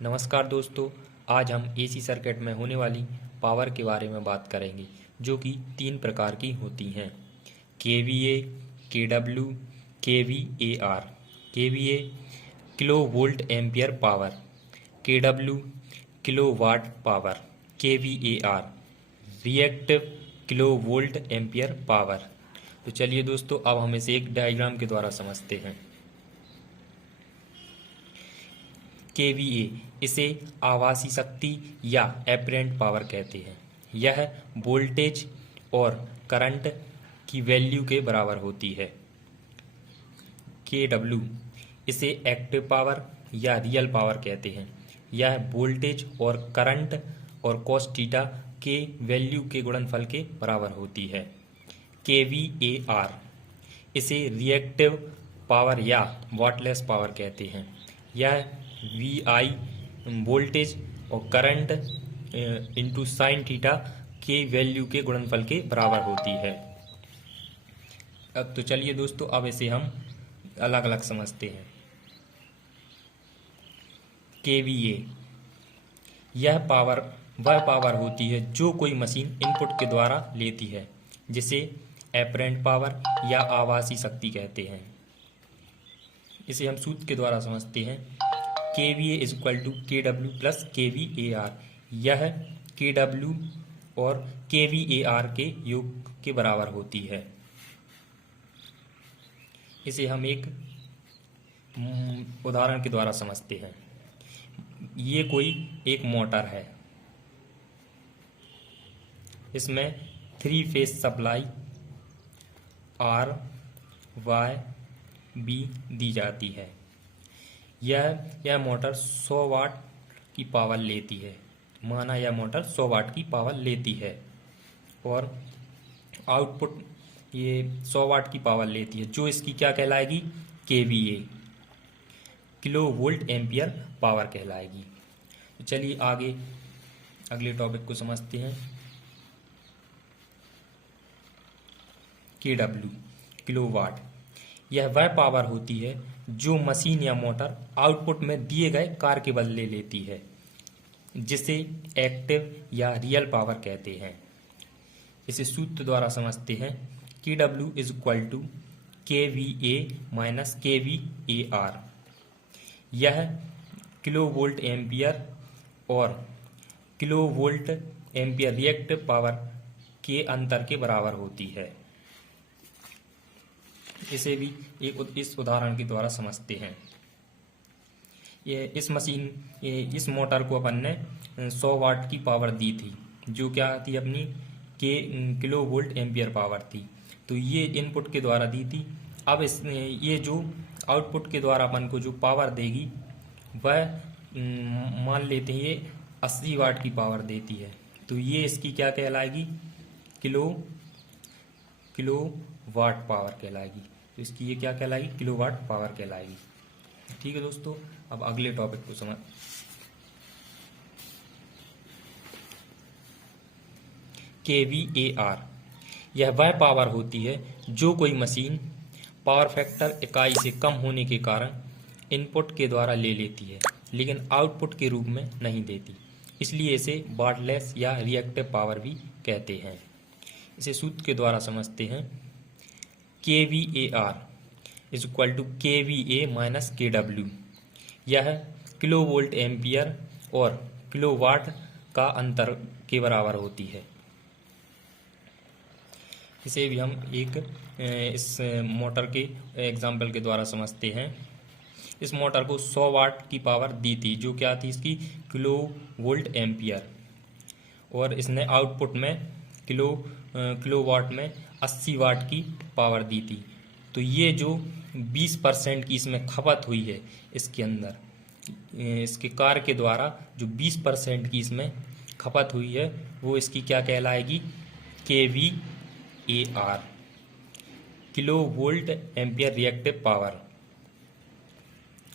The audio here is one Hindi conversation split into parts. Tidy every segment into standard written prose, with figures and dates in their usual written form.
नमस्कार दोस्तों, आज हम एसी सर्किट में होने वाली पावर के बारे में बात करेंगे, जो कि तीन प्रकार की होती हैं: KVA, KW, KVAR. KVA kilo volt ampere power, KW kilo watt power, KVAR reactive kilo volt ampere power. तो चलिए दोस्तों, अब हम इसे एक डायग्राम के द्वारा समझते हैं। केवीए, इसे आभासी शक्ति या एपरेंट पावर कहते हैं। यह वोल्टेज और करंट की वैल्यू के बराबर होती है। केडब्ल्यू, इसे एक्टिव पावर या रियल पावर कहते हैं। यह वोल्टेज और करंट और कॉस थीटा के वैल्यू के गुणनफल के बराबर होती है। केवीएआर, इसे रिएक्टिव पावर या वाटलेस पावर कहते हैं। यह वीआई वोल्टेज और करंट इंटू साइन थीटा के वैल्यू के गुणनफल के बराबर होती है। अब तो चलिए दोस्तों, अब इसे हम अलग अलग समझते हैं। केवीए, यह पावर वह पावर होती है जो कोई मशीन इनपुट के द्वारा लेती है, जिसे एपरेंट पावर या आभासी शक्ति कहते हैं। इसे हम सूत्र के द्वारा समझते हैं। KVA is equal to KW plus KVAR. यह केडब्ल्यू और केवीएआर के योग के बराबर होती है। इसे हम एक उदाहरण के द्वारा समझते हैं। ये कोई एक मोटर है। इसमें 3 phase supply R Y B दी जाती है। यह मोटर 100 वाट की पावर लेती है। माना यह मोटर 100 वाट की पावर लेती है और आउटपुट ये 100 वाट की पावर लेती है, जो इसकी क्या कहलाएगी? KVA, kilo volt ampere power कहलाएगी। तो चलिए आगे अगले टॉपिक को समझते हैं। केडब्ल्यू, किलो वाट, यह वह पावर होती है जो मशीन या मोटर आउटपुट में दिए गए कार्य के बदले लेती है, जिसे एक्टिव या रियल पावर कहते हैं। इसे सूत्र द्वारा समझते हैं। KW is equal to KVA minus KVAR. यह किलो वोल्ट एम्पियर और kilo volt ampere reactive power के अंतर के बराबर होती है। इसे भी इस उदाहरण के द्वारा समझते हैं। इस मोटर को अपन ने 100 वाट की पावर दी थी, जो क्या थी अपनी किलो वोल्ट एम्पियर पावर थी। तो ये इनपुट के द्वारा दी थी। अब ये जो आउटपुट के द्वारा अपन को जो पावर देगी, वह मान लेते हैं ये 80 वाट की पावर देती है। तो ये इसकी क्या कहलाएगी? किलो वाट पावर कहलाएगी। तो इसकी ये क्या कहलाएगी? किलो वाट पावर कहलाएगी। ठीक है दोस्तों, अब अगले टॉपिक को समझ। केवीएआर, यह वह पावर होती है जो कोई मशीन पावर फैक्टर इकाई से कम होने के कारण इनपुट के द्वारा ले लेती है, लेकिन आउटपुट के रूप में नहीं देती। इसलिए इसे वाटलेस या रिएक्टिव पावर भी कहते हैं। इसे सूत्र के द्वारा समझते हैं। KVAR is equal to KVA minus KW. यह किलो वोल्ट एम्पियर और किलो वाट का अंतर के बराबर होती है। इसे भी हम इस मोटर के एग्जाम्पल के द्वारा समझते हैं। इस मोटर को 100 वाट की पावर दी थी, जो क्या थी इसकी? किलो वोल्ट एम्पियर, और इसने आउटपुट में किलो वाट में 80 वाट की पावर दी थी। तो ये जो 20% की इसमें खपत हुई है, इसके अंदर इसके कार्य के द्वारा जो 20% की इसमें खपत हुई है, वो इसकी क्या कहलाएगी? KVAR, kilo volt ampere reactive power.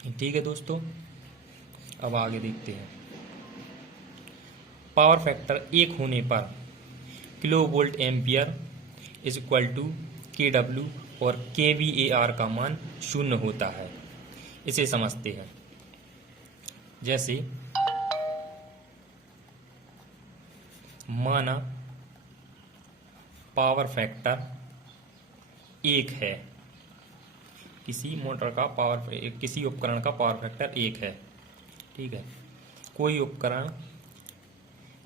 ठीक है दोस्तों, अब आगे देखते हैं। पावर फैक्टर 1 होने पर kilo volt ampere is equal to KW और केवीएआर का मान 0 होता है। इसे समझते हैं। जैसे माना पावर फैक्टर 1 है, किसी मोटर का किसी उपकरण का पावर फैक्टर 1 है, ठीक है। कोई उपकरण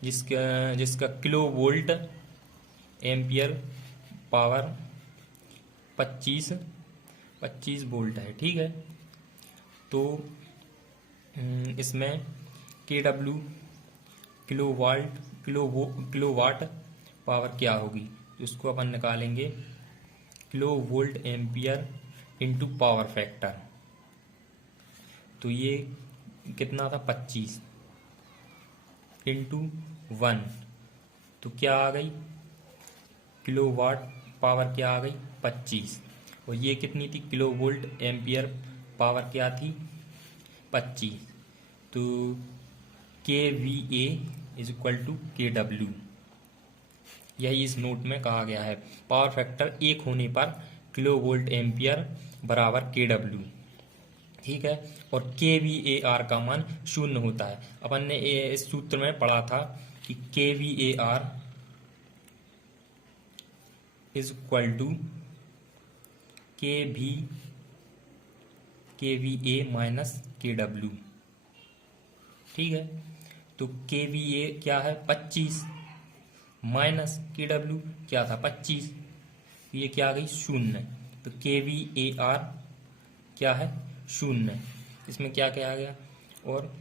जिसका kilo volt ampere power 25 volt है, ठीक है। तो इसमें KW किलोवाट पावर क्या होगी, इसको अपन निकालेंगे kilo volt ampere into power factor. तो ये कितना था 25 इंटू 1, तो क्या आ गई किलोवाट पावर क्या आ गई 25, और ये कितनी थी किलो वोल्ट एम्पियर पावर क्या थी 25। तो KVA is equal to KW, यही इस नोट में कहा गया है। पावर फैक्टर 1 होने पर किलो वोल्ट एम्पियर बराबर KW, ठीक है। और KVAR का मान 0 होता है। अपन ने इस सूत्र में पढ़ा था कि KVAR is equal to KVA minus KW, ठीक है। तो KVA क्या है 25 माइनस KW क्या था 25, ये क्या आ गई 0। तो KVAR क्या है 0, इसमें क्या क्या आ गया, और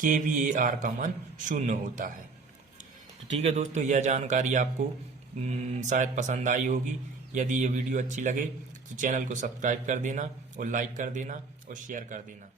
KVAR का मान 0 होता है। तो ठीक है दोस्तों, यह जानकारी आपको शायद पसंद आई होगी। यदि ये वीडियो अच्छी लगे तो चैनल को सब्सक्राइब कर देना और लाइक कर देना और शेयर कर देना।